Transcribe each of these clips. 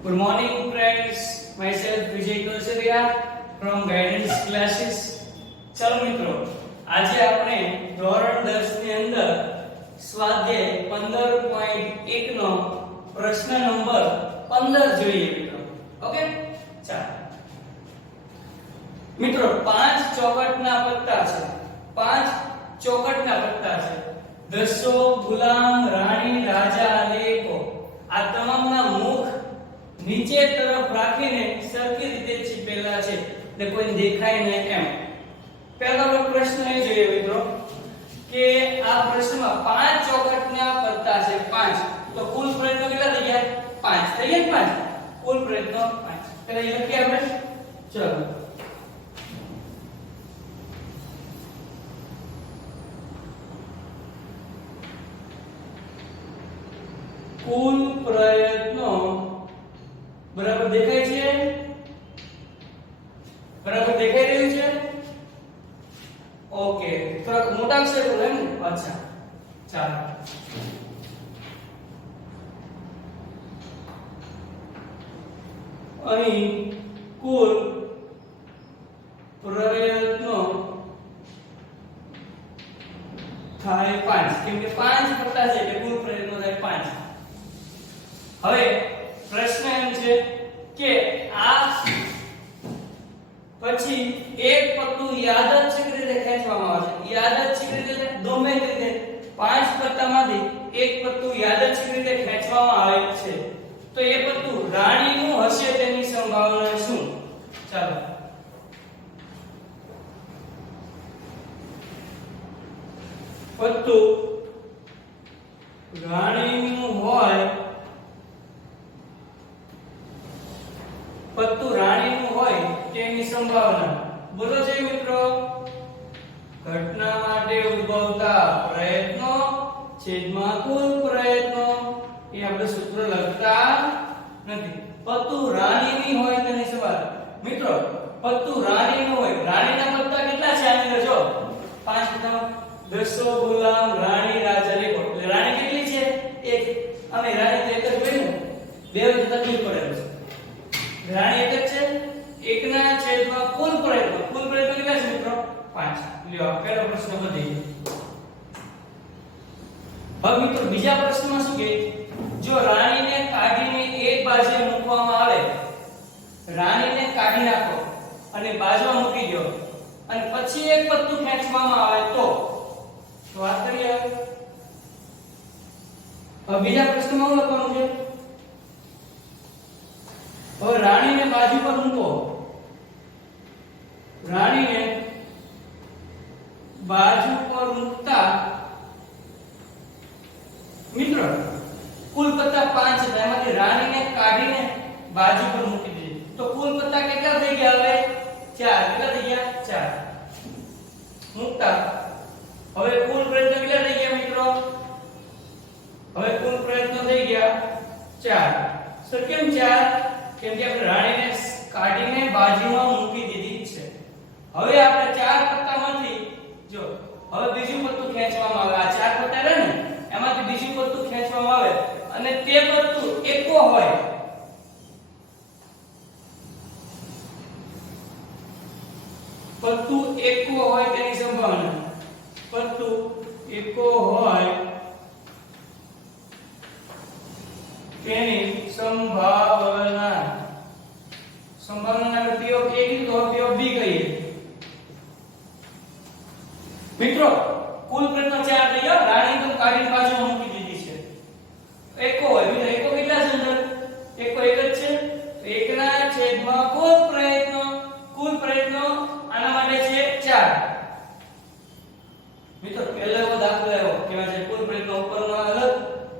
Good morning, friends. Myself Vijay Kulsaria from Guidance Classes. ચલો મિત્રો, આજે આપણે ધોરણ 10 ની અંદર સ્વાધ્યાય 15.1 નો પ્રશ્ન નંબર 15 જોઈએ મિત્રો. ઓકે? ચાલો. મિત્રો 5 ચોકટના પત્તા છે. 5 ચોકટના પત્તા છે. દસો, ગુલામ, રાણી, રાજા, લેખો. આ તમામના મુખ નીચે તરફ રાખીને સરખી રીતે ચીપેલા છે એટલે કોઈ દેખાય નહીં એમ. પહેલો પ્રશ્ન એ જોઈએ મિત્રો કે આ પ્રશ્નમાં 5 ચોકટના પત્તા છે. 5 તો કુલ પ્રયત્નો કેટલા થઈ ગયા? 5 થઈ ગયા. 5 કુલ પ્રયત્નો 5. પહેલા એ લખીએ આપણે. ચલો, કુલ પ્રયત્નો બરાબર દેખાય છે? બરાબર દેખાઈ રહ્યું છે? ઓકે, થોડા મોટા અક્ષર બોલો એમ ને? અચ્છા, ચાલો. અહીં કુલ પ્રયત્નો થાય 5 કેમ કે 5 પત્તા છે એટલે કુલ પ્રયત્નો થાય 5. હવે પ્રશ્ન એમ છે કે આ પછી એક પત્તું યાદચ્છિક રીતે ખેંચવામાં આવે છે. યાદચ્છિક રીતે ગમે રીતે 5 પત્તામાંથી એક પત્તું યાદચ્છિક રીતે ખેંચવામાં આવે છે તો એ પત્તું રાણીનું હશે તેની સંભાવના શું? ચાલો, પત્તું રાણીનું હોય, પત્તું રાણીનું હોય તેની સંભાવના બોલો છે મિત્રો. ઘટના માટે ઉદ્ભવતા પ્રયત્નો છેદમાં કુલ પ્રયત્નો. એ આપણે સૂત્ર લખતા નથી. પત્તું રાણીની હોય તેની સંભાવના. મિત્રો પત્તું રાણીનું હોય, રાણીના પત્તા કેટલા છે આની અંદર જો 5 પત્તામાં દસો, ગુલામ, રાણી, રાજા, લેખો. એટલે રાણી કેટલી છે? 1. અને રાણી તો એક જ હોય ને, બે વખત તકલીફ પડે છે. રાણી એક જ છે. 1 ના છેદમાં કુલ પ્રયત્નો. કુલ પ્રયત્નો કેટલા છે મિત્રો? 5. લ્યો પહેલો પ્રશ્ન પતી ગયો. હવે મિત્રો બીજા પ્રશ્નમાં શું કહે? જો રાણીને કાઢીને એક બાજુએ મૂકવામાં આવે, રાણીને કાઢી નાખો અને બાજુમાં મૂકી દો અને પછી એક પત્તું ખેંચવામાં આવે તો વાત કરીએ. હવે બીજા પ્રશ્નમાં શું લખવાનું છે? હવે રાણીને બાજુ પર મૂકો. રાણીને બાજુ પર મૂકતા મિત્રો કુલ પત્તા 5 છે. એમાંથી રાણીને કાઢીને બાજુ પર મૂકી દીધી તો કુલ પત્તા કેટલા થઈ ગયા? હવે 4. કેટલા થઈ ગયા? 4 મૂકતા. હવે કુલ પ્રયત્નો કેટલા થઈ ગયા મિત્રો? હવે કુલ પ્રયત્નો થઈ ગયા 4. સર કેમ 4? કેમ કે આપણે રાણીને કાઢીને બાજુમાં મૂકી દીધી છે. હવે આપણે 4 પત્તામાંથી જો હવે બીજું પત્તું ખેંચવામાં આવે. આ 4 પત્તા રહે ને એમાંથી બીજું પત્તું ખેંચવામાં આવે અને તે પત્તું એકો હોય, પત્તું એકો હોય તેની સંભાવના. પત્તું એકો હોય તેની સંભાવના. સંભાવનાના પીઓ કે તો પીઓ બી કહીએ. મિત્રો કુલ પ્રયત્નો 4 થઈ ગયા. રાણી તો કાઢીને બાજુમાં મૂકી દીધી છે. એકો હોય. મિત્રો એકો કેટલા છે અંદર? એકો એક જ છે. 1 ના છેદમાં કુલ પ્રયત્નો. કુલ પ્રયત્નો આના માટે છે 4. મિત્રો પહેલો દાખલો આવ્યો કેવા છે? કુલ પ્રયત્નો ઉપરનો અલગ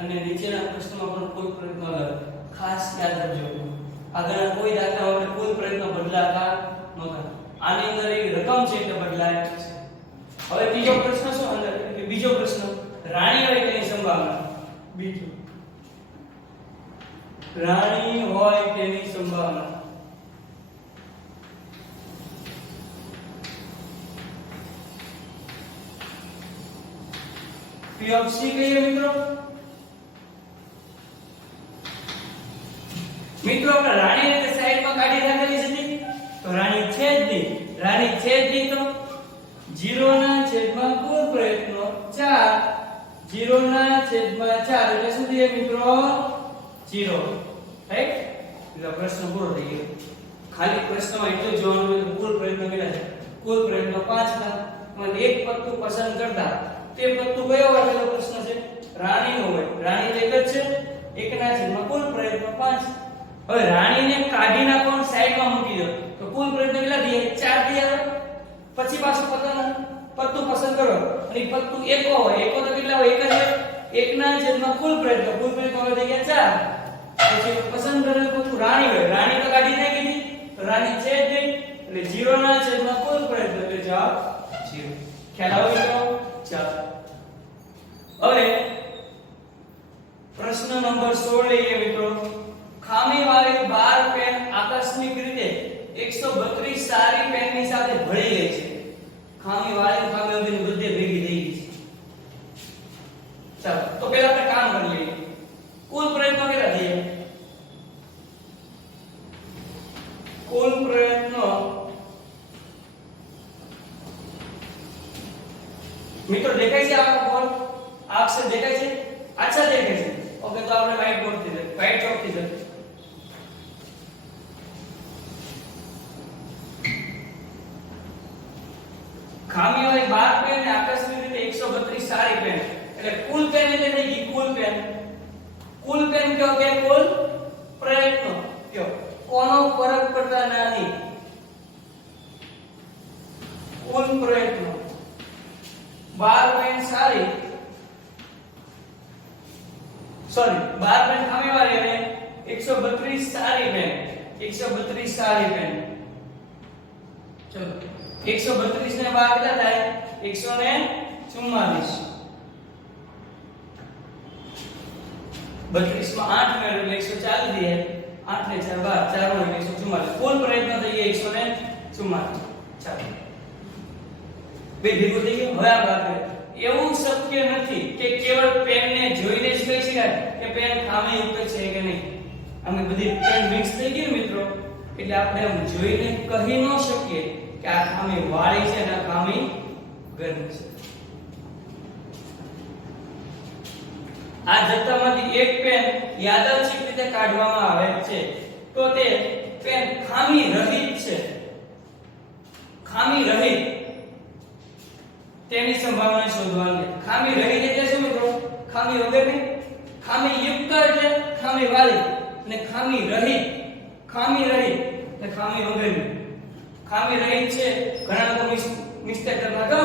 અને નીચેના પ્રશ્નમાં પણ કુલ પ્રયત્નો અલગ. ખાસ યાદ રાખજો. આગળના કોઈ દાખલામાં આપણે કુલ પ્રયત્નો બદલાતા નહોતા. આની અંદર એક રકમ છે એટલે બદલાય છે. હવે ત્રીજો પ્રશ્ન શું અંદર કે બીજો પ્રશ્ન રાણી હોય તેની સંભાવના. બીજો રાણી હોય તેની સંભાવના. P of C કહીએ મિત્રો. મિત્રો આપણે રાણીને તો સાઈડમાં કાઢી નાખેલી છે ને, તો રાણી છે જ નહીં. રાણી છે જ નહીં તો 0 ના છેદમાં કુલ પ્રયત્નો 4. 0 ના છેદમાં 4 એટલે શું થશે મિત્રો? 0. રાઈટ? એટલે પ્રશ્ન પૂરો થઈ ગયો. ખાલી પ્રશ્નમાં એટલું જ જોવાનું કે કુલ પ્રયત્નો કેટલા છે. કુલ પ્રયત્નો 5 હતા. મને એક પત્તું પસંદ કરતા તે પત્તું કયો વાળેલો પ્રશ્ન છે? રાણીનો હોય. રાણી એક જ છે. 1 ના છેદમાં કુલ પ્રયત્નો 5. હવે રાણીને કાઢી નાખો અને સાઈડમાં મૂકી દો તો કુલ પ્રયત્નો કેટલા થયા? 4 થયા. પછી પાછું પત્તું પસંદ કરો અને પત્તું એકો હોય. એકો તો કેટલા હોય? એક જ હોય. 1 ના છેદમાં કુલ પ્રયત્નો હવે થઈ ગયા 4. પછી પસંદ કરેલું પત્તું રાણી હોય. રાણી તો કાઢી નાખી હતી તો રાણી છે જ નહીં એટલે 0 ના છેદમાં કુલ પ્રયત્નો એટલે જવાબ 0. ખ્યાલ આવી ગયો? ચાલો હવે પ્રશ્ન નંબર 16 લઈએ મિત્રો. ખામીવાળી 12 પેન આકસ્મિક રીતે 132 સારી પેનની સાથે ભળી ગઈ છે. ખામીવાળી ખામી વગરની બધે ભેગી થઈ ગઈ છે. ચાલો તો પહેલા આપણે કામ કરી લઈએ. કુલ પ્રયત્નો કેટલા થયા? કુલ પ્રયત્નો મિત્રો દેખાય છે? આ બોર્ડ આ અક્ષર દેખાય છે? અચ્છા દેખાય છે. ઓકે તો આપણે વ્હાઇટ બોર્ડ થી વ્હાઇટ ચોક થી જઈએ. ખામીવાળી 12 પેન ને આકસ્મિક રીતે 132 સારી પેન એટલે કુલ પેન એટલે થઈ ગઈ કુલ પેન. કુલ પેન કયો કે કુલ પ્રયત્નો કયો કોનો ફરક પડતા નથી. કુલ પ્રયત્નો 12 પેન સારી સોરી 12 પેન ખામીવાળી અને 132 સારી પેન. 132 સારી પેન. ચલો 132 ને 12 કેટલા થાય? 144. 32 માં 8 મેળવ્યો એટલે 140 દે. 8 ને 4 12 4 નો 144. કુલ પ્રયત્ન થઈ ગયા 144. ચાલો બે ભેગું થઈ ગયું. હવે આ વાત એવું શક્ય નથી કે કેવળ પેનને જોઈને જ કહી શકાય કે પેન ખામીયુક્ત છે કે નહીં. અમે બધી પેન મિક્સ થઈ ગઈ મિત્રો એટલે આપણે આમ જોઈને કહી ન શકીએ કે આ ખામી વાળી છે અને આ ખામી ગરમ છે. આ જથ્થામાંથી એક પેન યાદચ્છિક રીતે કાઢવામાં આવે છે તો તે પેન ખામી રહિત છે. ખામી રહિત તેની સંભાવના શોધવાની. ખામી રહિત એટલે શું મિત્રો? ખામી વગરની. ખામી યુક્ત એટલે ખામી વાળી અને ખામી રહિત. ખામી રહિત એટલે ખામી વગરની. ખામી રહિત છે ઘણા લોકો મિસ્ટેક કરતા કહો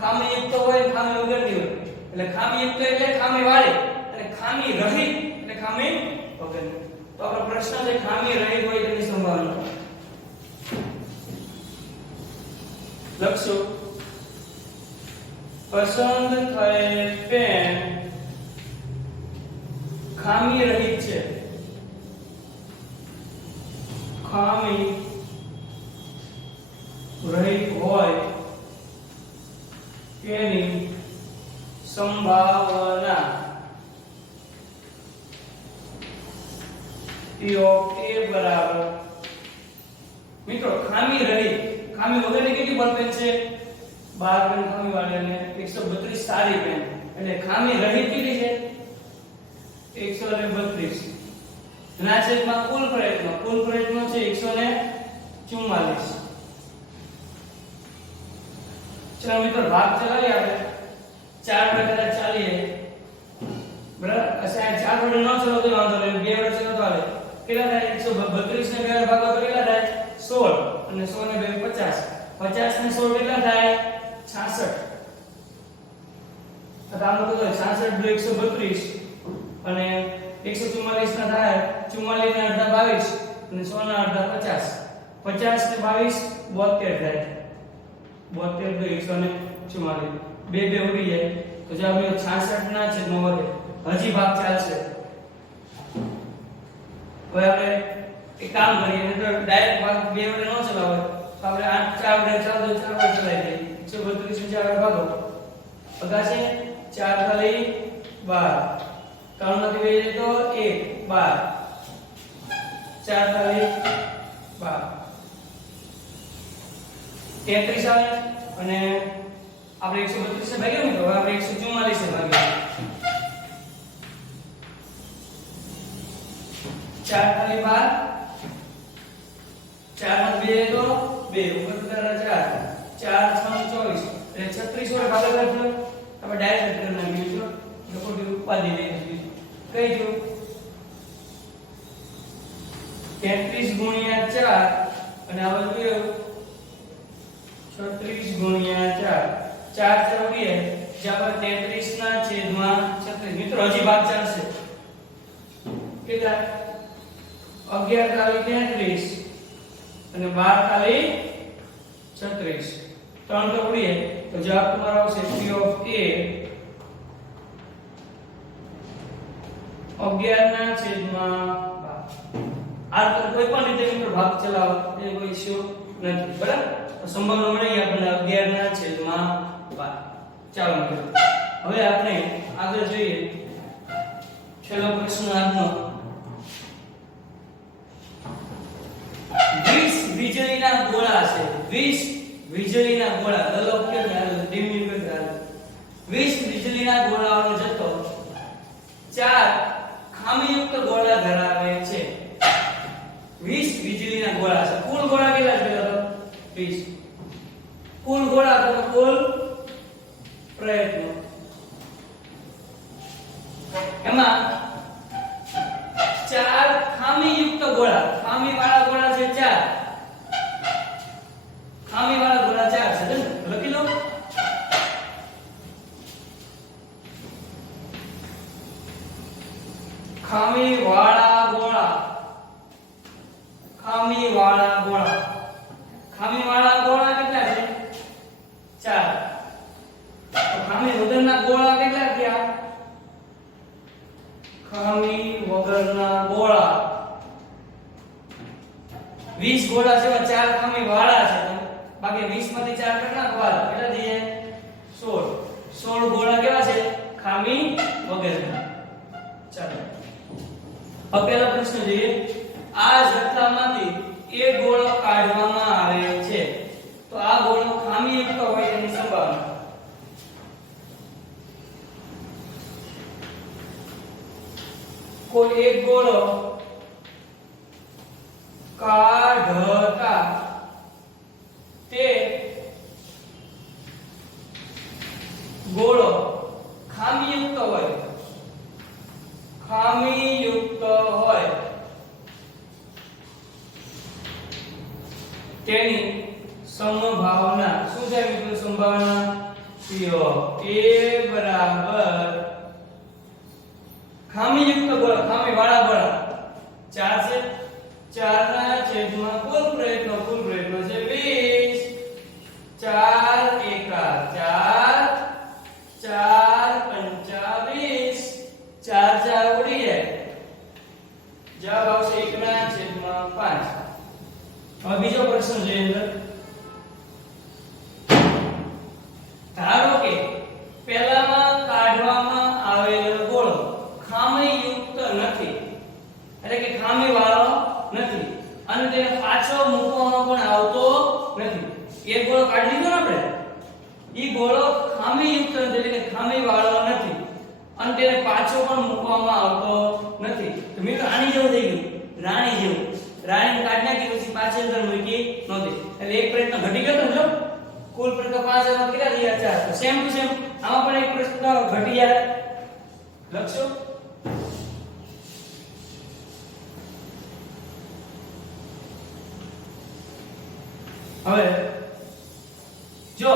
ખામી યુક્ત હોય ખામી વગરની હોય. એટલે ખામી યુક્ત એટલે ખામી વાળી અને ખામી રહિત એટલે ખામી વગરની. તો આપણો પ્રશ્ન છે ખામી રહિત હોય તેની સંભાવના લખશો. પસંદ થયેલ પેન ખામી રહિત છે. ખામી રહિત હોય તેની સંભાવના કે બરાબર. મિત્રો ખામી રહિત ખામી વગરની કેટલી બોલ પેન છે? 12 પેન ખામી વાળી અને 132 સારી પેન એટલે ખામી રહિત કેટલી છે? 132. ના છેદમાં કુલ પ્રયત્નો છે 144. ચલો મિત્રો ભાગ ચલાવીએ આપણે. 4 વડે ચાલીએ બરાબર. અસાય 4 વડે ન ચલો તો વાંધો નહીં. 2 વડે ચલો તો આવે. કેટલા થાય? 132 ને 2 ભાગો તો કેટલા થાય? 16 અને 100 ને 2 50. 50 ને 16 કેટલા થાય? 66. તો આમ તો 66 2 132 અને 144 ના થાય 44 ના અડધા 22 અને 100 ના અડધા 50. 50 ને 22 72 થાય. 72 144 બે બે ઉડી જાય તો જવાબ 66 ના છેદમાં વધે. હજી ભાગ ચાલશે. હવે આપણે એક કામ કરીએ તો ડાયરેક્ટ ભાગ બે વડે ન ચલાવે તો આપણે 8 4 વડે ચાલો 4 વડે ચલાવી દઈએ. 132 ને 4 વડે ભાગો અગાશે 4 ખાલી 12 3 માંથી બે જાય તો 1 12 4 તાલી 12 33 આવે અને આપણે 132 से ભાગ્યા ને તો આપણે 144 से ભાગ્યા 4 તાલી 12 4 માં 2 તો 2 ઉપર ઉતારા 4 4 6 24 એટલે 36 વડે ભાગાકાર થયો આપણે ડાયરેક્ટ કરી નાખ્યું છે ખોટી ઉપાધિ લઈ કઈ જો 33 ગુણ્યા 4 અને આ બધું 36 ગુણ્યા 4 4 ચોવીએ જ્યાં 33 ના છેદમાં 36 મિત્રો હજી ભાગ ચાલશે કેટલા 11 તાલી 33 અને 12 તાલી 36 ત્રણ ચોવીએ તો જવાબ તમારો આવશે p ઓફ a 11 ના છેદમાં 12 આ તો કોઈ પણ રીતે મિત્રો ભાગ ચલાવો એ કોઈ ઇશ્યુ નથી બરાબર તો સંબંધો મળી આપણને 11 ના છેદમાં 12 ચાલો મિત્રો હવે આપણે આગળ જોઈએ છેલ્લો પ્રશ્ન આજનો 20 વીજળીના ગોળા છે 20 વીજળીના ગોળા દલો કે ડીમ્યુ કે 20 વીજળીના ગોળાઓનો જથ્થો 4 ખામીયુક્ત ગોળા ધરાવે છે 20 વીજળીના ગોળા છે કુલ ગોળા કેટલા છે તો 20 કુલ ગોળા તો કુલ પ્રયત્નો એમાં 4 ખામીયુક્ત ગોળા ખામીવાળા ગોળા છે 4 ખામીવાળા ગોળા 4 છે લખી લો ખામીવાળા ગોળા ખામીવાળા ગોળા ખામીવાળા ગોળા કેટલા છે 4 તો ખામી વગરના ગોળા કેટલા થયા ખામી વગરના ગોળા 20 ગોળા છે 4 ખામીવાળા છે બાકી 20 માંથી 4 કેટલા ગોળા કેટલા થયા 16 ગોળા કેવા છે ખામી વગરના ચાલો હવે પહેલો પ્રશ્ન જોઈએ આ જથ્થામાંથી એક ગોળો કાઢવામાં આવે છે તો આ ગોળો ખામીયુક્ત હોય તેની સંભાવના કોઈ એક ગોળો કાઢતા તે ગોળો ખામીયુક્ત હોય તેની સમભાવના શું છે મિત્રો સંભાવના p ઓફ a બરાબર ખામીયુક્ત ગોળા ખામીવાળા ગોળા 4 છે 4 ના છેદમાં કુલ પ્રયત્નો છે 20 4 એકા 4 4 પંચા 20 4 4 ઉડી જાય જવાબ આવશે 1 ના છેદમાં 5 હવે બીજો પ્રશ્ન જોઈએ અંદર ધારો કે પહેલામાં કાઢવામાં આવેલો ગોળો ખામીયુક્ત નથી એટલે કે ખામીવાળો નથી અને તેને પાછો મૂકવામાં પણ આવતો નથી એક ગોળો કાઢી લીધો ને આપણે ઈ ગોળો ખામીયુક્ત નથી એટલે કે ખામીવાળો નથી અને તેને પાછો પણ મૂકવામાં આવતો નથી તો મિત્રો આની જેવું થઈ ગયું રાણી જેવું રાણી કાઢી નાખી પછી પાછી અંદર મૂકી નહોતી એટલે એક પ્રયત્ન ઘટી ગયો તો જો કુલ પ્રયત્ન 5 માં કેટલા થયા 4 સેમ ટુ સેમ આમાં પણ એક પ્રશ્ન ઘટી જાય લખશો હવે જો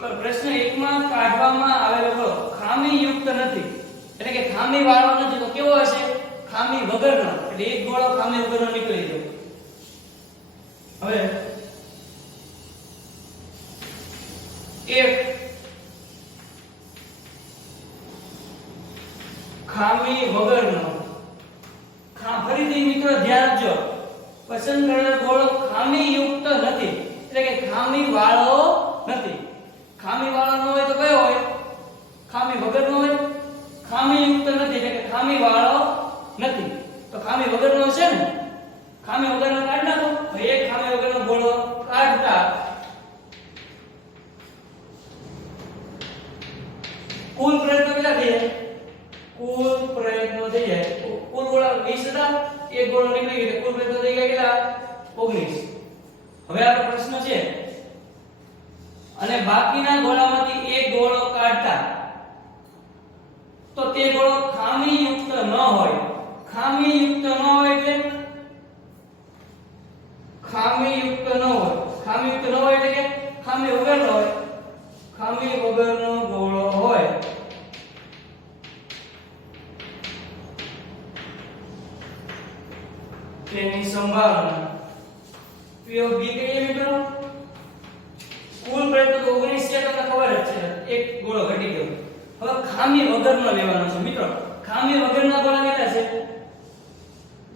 પ્રશ્ન 1 માં કાઢવામાં આવેલો ગોળો ખામીયુક્ત નથી એટલે કે ખામીવાળો નથી તો કેવો હશે ખામી વગરનો એટલે એક ગોળો ખામી વગરનો નીકળી ગયો હવે એક ખામી વગરનો ફરીથી મિત્રો ધ્યાન આપજો પસંદ કરેલો ગોળો ખામીયુક્ત નથી એટલે કે ખામીવાળો નથી ખામીવાળો ન હોય તો કયો હોય ખામી વગરનો હોય ખામીયુક્ત નથી એટલે કે ખામીવાળો નથી તો ખામી વગરનો છે ને ખામી વગરનો કાઢ નાખો. એક ખામી વગરનો ગોળો કાઢતા કુલ પ્રયત્નો કેટલા થઈ જાય? કુલ પ્રયત્નો થઈ જાય કુલ ગોળા 20 હતા, એક ગોળો નીકળી ગયો, કુલ પ્રયત્નો થઈ ગયા કેટલા? 19. હવે આપણો પ્રશ્ન છે અને બાકીના ગોળામાંથી એક ગોળો કાઢતા તો તે ગોળો ખામીયુક્ત ન હોય. ખામીયુક્ત ન હોય એટલે ખામીયુક્ત ન હોય. ખામીયુક્ત ન હોય એટલે કે ખામી વગરનો હોય. ખામી વગરનો ગોળો હોય તેની સંભાવના P of B કહીએ મિત્રો. કુલ પ્રયત્નો તો 19 છે, તમને ખબર જ છે, એક ગોળો ઘટી ગયો. હવે ખામી વગરનો લેવાનો છે મિત્રો. ખામી વગરના ગોળા કેટલા છે?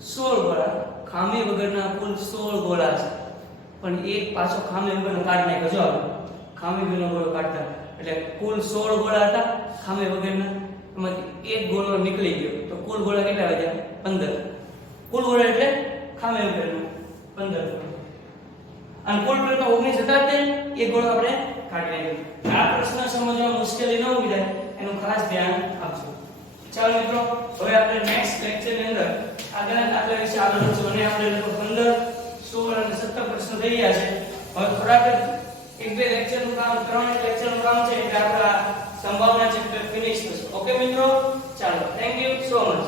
16 ગોળા. ખામી વગરના કુલ 16 ગોળા છે, પણ એક પાછો ખામી વગરનો કાઢી નાખ્યો. જો આપણે ખામી વગરનો ગોળો કાઢતા એટલે કુલ 16 ગોળા હતા ખામી વગરના, એમાંથી એક ગોળો નીકળી ગયો તો કુલ ગોળા કેટલા વધ્યા? 15. કુલ ગોળા એટલે ખામી વગરનો 15. અને કુલ પ્રયત્નો 19 હતા તે એક ગોળો આપણે કાઢી નાખ્યો. આ પ્રશ્ન સમજવામાં મુશ્કેલી ન ઊભી થાય એનું ખાસ ધ્યાન આપજો. ચાલો મિત્રો, હવે આપણે નેક્સ્ટ લેક્ચરની અંદર આગળના દાખલા વિશે આગળ વધશું અને આપણે લગભગ 15, 16 અને 17 પ્રશ્નો થઈ ગયા છે. હવે થોડાક એક બે લેક્ચરનું કામ, 3 લેક્ચરનું કામ છે એટલે આપણા સંભાવના ચેપ્ટર ફિનિશ થશે. ઓકે મિત્રો, ચાલો, થેન્ક યુ સો મચ.